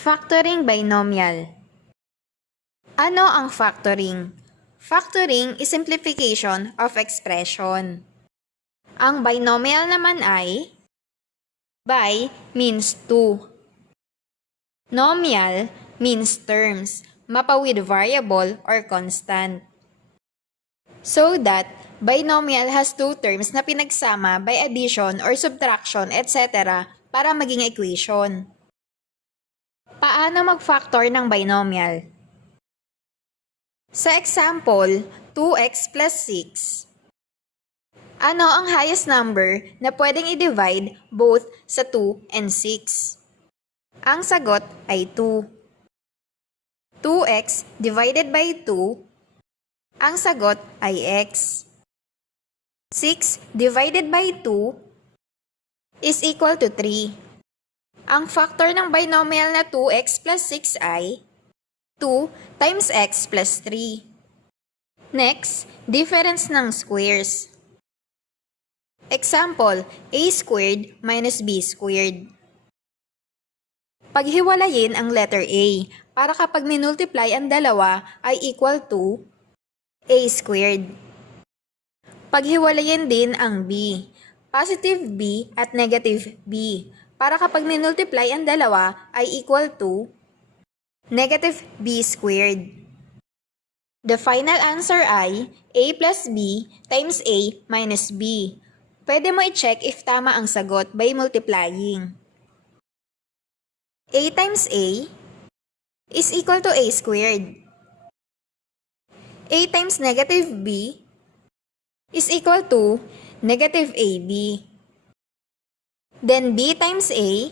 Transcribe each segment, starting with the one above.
Factoring binomial. Ano ang factoring? Factoring is simplification of expression. Ang binomial naman ay bi means two. Nomial means terms, mapa with variable or constant. So that binomial has two terms na pinagsama by addition or subtraction, etc. para maging equation. Paano mag-factor ng binomial? Sa example, 2x plus 6. Ano ang highest number na pwedeng i-divide both sa 2 and 6? Ang sagot ay 2. 2x divided by 2, ang sagot ay x. 6 divided by 2 is equal to 3. Ang factor ng binomial na 2x plus 6 ay 2 times x plus 3. Next, difference ng squares. Example, a squared minus b squared. Paghiwalayin ang letter a para kapag minultiply ang dalawa ay equal to a squared. Paghiwalayin din ang b, positive b at negative b, para kapag minultiply ang dalawa ay equal to negative b squared. The final answer ay a plus b times a minus b. Pwede mo i-check if tama ang sagot by multiplying. A times a is equal to a squared. A times negative b is equal to negative ab. Then b times a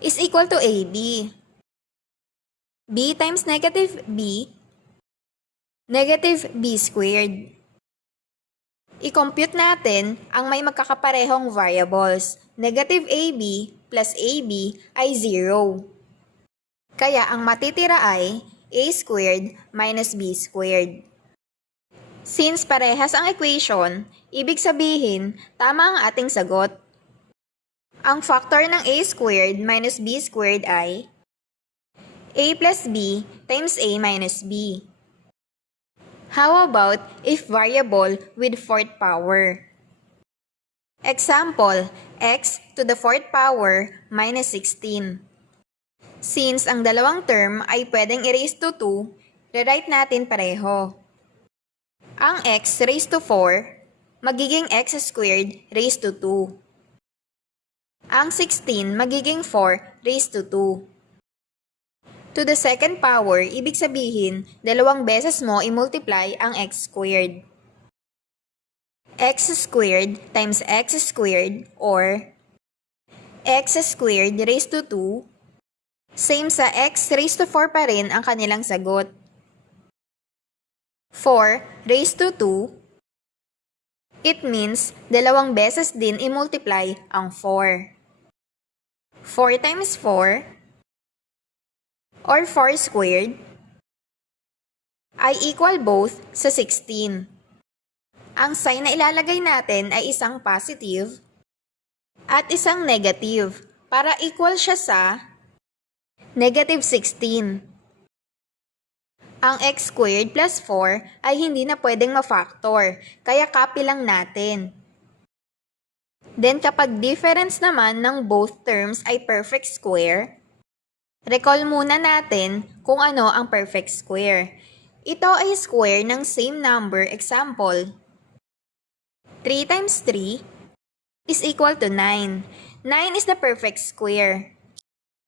is equal to ab. B times negative b, negative b squared. I-compute natin ang may magkakaparehong variables. Negative ab plus ab ay 0. Kaya ang matitira ay a squared minus b squared. Since parehas ang equation, ibig sabihin, tama ang ating sagot. Ang factor ng a squared minus b squared ay a plus b times a minus b. How about if variable with fourth power? Example, x to the fourth power minus 16. Since ang dalawang term ay pwedeng i-raise to 2, rewrite natin pareho. Ang x raised to 4, magiging x squared raised to 2. Ang 16 magiging 4 raised to 2. To the second power, ibig sabihin, dalawang beses mo i-multiply ang x squared. X squared times x squared or x squared raised to 2, same sa x raised to 4 pa rin ang kanilang sagot. 4 raised to 2, it means dalawang beses din i-multiply ang 4. 4 times 4 or 4 squared ay equal both sa 16. Ang sign na ilalagay natin ay isang positive at isang negative para equal siya sa negative 16. Ang x squared plus 4 ay hindi na pwedeng ma-factor, kaya copy lang natin. Then kapag difference naman ng both terms ay perfect square, recall muna natin kung ano ang perfect square. Ito ay square ng same number. Example, 3 times 3 is equal to 9. 9 is the perfect square.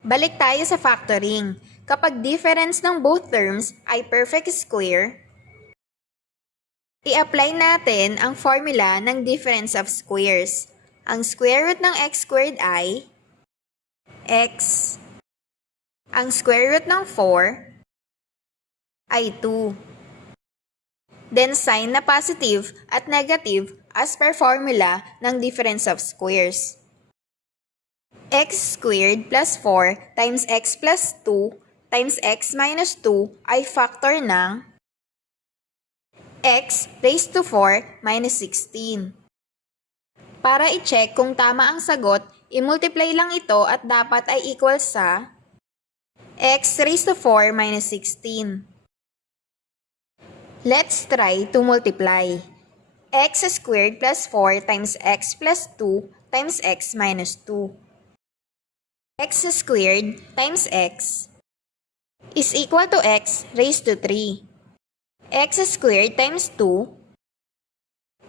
Balik tayo sa factoring. Kapag difference ng both terms ay perfect square, i-apply natin ang formula ng difference of squares. Ang square root ng x squared ay x. Ang square root ng 4 ay 2. Then sign na positive at negative as per formula ng difference of squares. X squared plus 4 times x plus 2 times x minus 2 ay factor ng x raised to 4 minus 16. Para i-check kung tama ang sagot, i-multiply lang ito at dapat ay equal sa x raised to 4 minus 16. Let's try to multiply. X squared plus 4 times x plus 2 times x minus 2. X squared times x is equal to x raised to 3. X squared times 2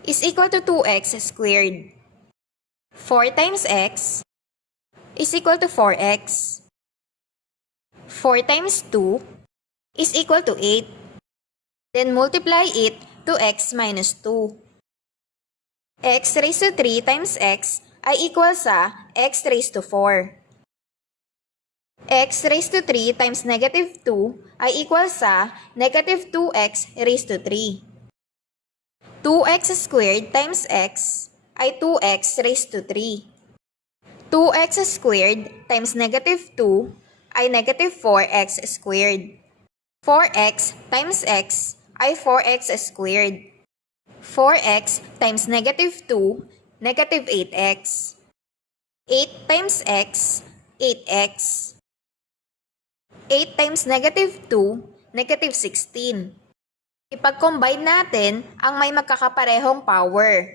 is equal to 2x squared. 4 times x is equal to 4x. 4 times 2 is equal to 8. Then multiply it to x minus 2. X raised to 3 times x ay equal sa x raised to 4. X raised to 3 times negative 2 ay equal sa negative 2x raised to 3. 2x squared times x ay 2x raised to 3. 2x squared times negative 2 ay negative 4x squared. 4x times x ay 4x squared. 4x times negative 2, negative 8x. 8 times x, 8x. 8 times negative 2, negative 16. Ipag-combine natin ang may magkakaparehong power.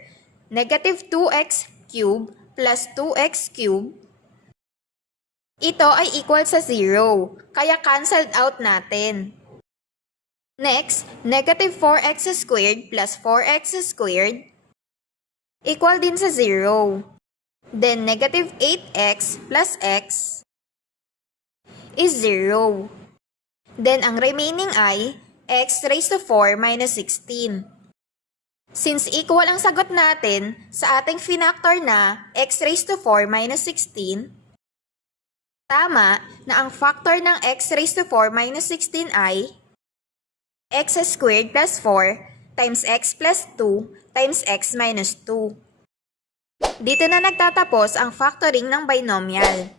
Negative 2x cube plus 2x cube. Ito ay equal sa 0, kaya cancelled out natin. Next, negative 4x squared plus 4x squared equal din sa 0. Then negative 8x plus x is 0. Then ang remaining ay x raised to 4 minus 16. Since equal ang sagot natin sa ating finactor na x raised to 4 minus 16, tama na ang factor ng x raised to 4 minus 16 ay x squared plus 4 times x plus 2 times x minus 2. Dito na nagtatapos ang factoring ng binomial.